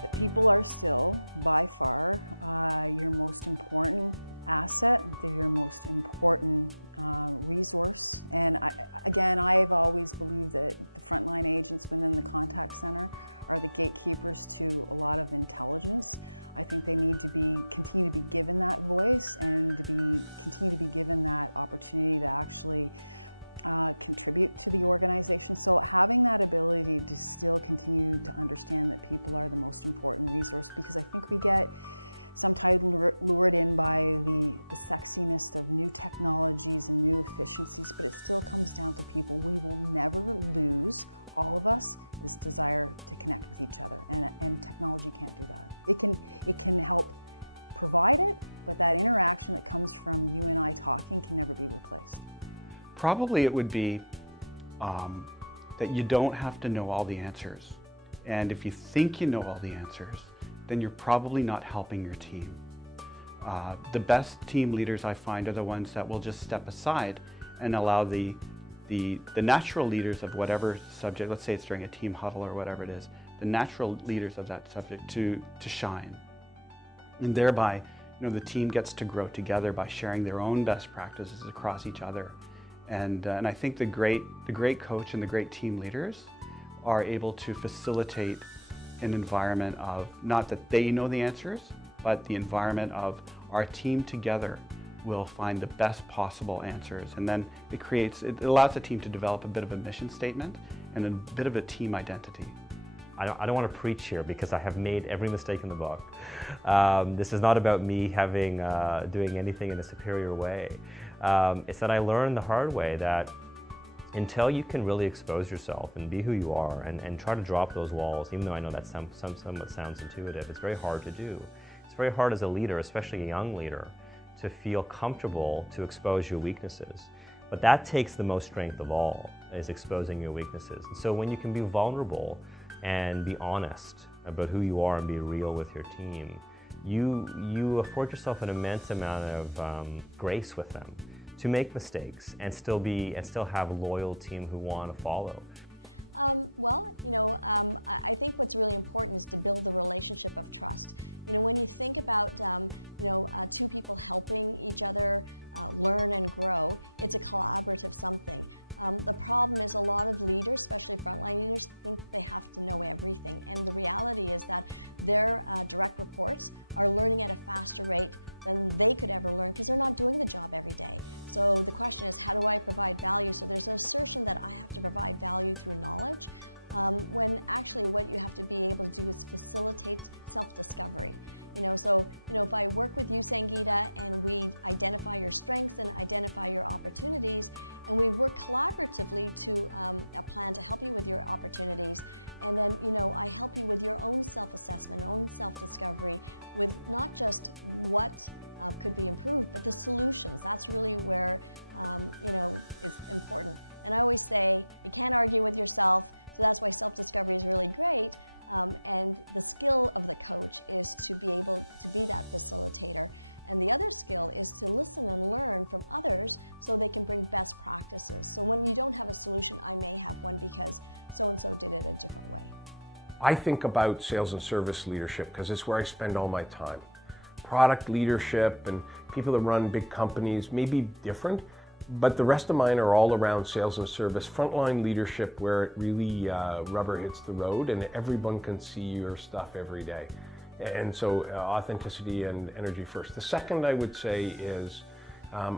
that people are still, by far, your most important asset. They're your most important resource. And I've always believed that the frontline agents within the contact center are the gatekeepers to a lot of intelligence. I think they need to continue to be given that voice and continue to be given that opportunity to actually contribute to the organization. So having that ability to still continue to understand that people are the most important resource, because I think we get sometimes lured in by the sexiness of new technologies and new efficiencies, but it still comes down to people. We will never lose, all of us, this desire to connect with each other, and technology can't do that. It can help provide it, but that interaction that comes from you and I talking can never be replaced. Probably it would be that you don't have to know all the answers. And if you think you know all the answers, then you're probably not helping your team. The best team leaders I find are the ones that will just step aside and allow the natural leaders of whatever subject, let's say it's during a team huddle or whatever it is, the natural leaders of that subject to shine. And thereby, the team gets to grow together by sharing their own best practices across each other. And I think the great coach and the great team leaders are able to facilitate an environment of, not that they know the answers, but the environment of our team together will find the best possible answers. And then it allows the team to develop a bit of a mission statement and a bit of a team identity. I don't want to preach here because I have made every mistake in the book. This is not about me doing anything in a superior way. It's that I learned the hard way that until you can really expose yourself and be who you are and try to drop those walls, even though I know that somewhat sounds intuitive, it's very hard to do. It's very hard as a leader, especially a young leader, to feel comfortable to expose your weaknesses. But that takes the most strength of all, is exposing your weaknesses. And so when you can be vulnerable and be honest about who you are and be real with your team, you afford yourself an immense amount of grace with them to make mistakes and still have a loyal team who want to follow. I think what's really important is to build the relationship of trust. When you think about two people helping each other learn and grow, it's a collaborative something. The problem is a lot of leaders, especially frontline leaders, think they have to know everything. And the reality is that their direct reports are learning at a faster rate than they could ever learn because they're not doing the job every day. So the question is, how do I provide value? So there's an assertion that I have to provide value through knowledge, when actually what you have to be able to do is facilitate self-discovery. If I work with you, Sangeeta, and we identify your strengths and identify your opportunities, and we work collaboratively to a plan to help you with your opportunities, and then, I help you with your own self-assessment, own self-discovery, with not just what could be improved, but the solutions. That's really where, is important. And I always say, you can't argue with yourself, so that's why self-discovery is really great. And the skill of the coach is to be able to be that facilitator. And the other skill is to listen and learn from others so they can bring best practices. So when you don't have a solution, I may have one because so-and-so did it a different way. I think about sales and service leadership because it's where I spend all my time. Product leadership and people that run big companies may be different, but the rest of mine are all around sales and service, frontline leadership where it really rubber hits the road and everyone can see your stuff every day. And so authenticity and energy first. The second I would say is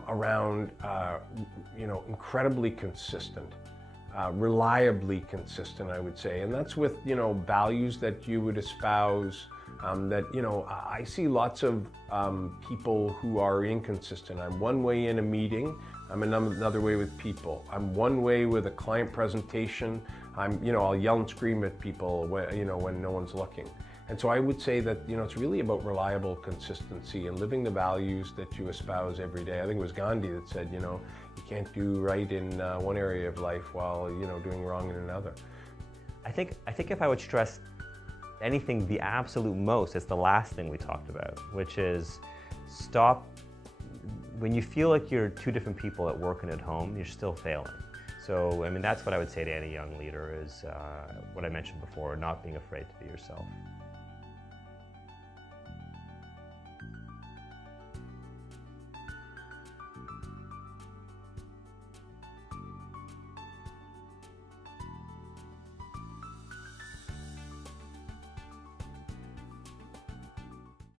around incredibly consistent, reliably consistent I would say. And that's with values that you would espouse. I see lots of people who are inconsistent. I'm one way in a meeting, I'm another way with people. I'm one way with a client presentation. I'll yell and scream at people when no one's looking. And so I would say that it's really about reliable consistency and living the values that you espouse every day. I think it was Gandhi that said, you can't do right in one area of life while doing wrong in another. I think if I would stress anything the absolute most, it's the last thing we talked about, which is stop. When you feel like you're two different people at work and at home, you're still failing. So, that's what I would say to any young leader is what I mentioned before, not being afraid to be yourself.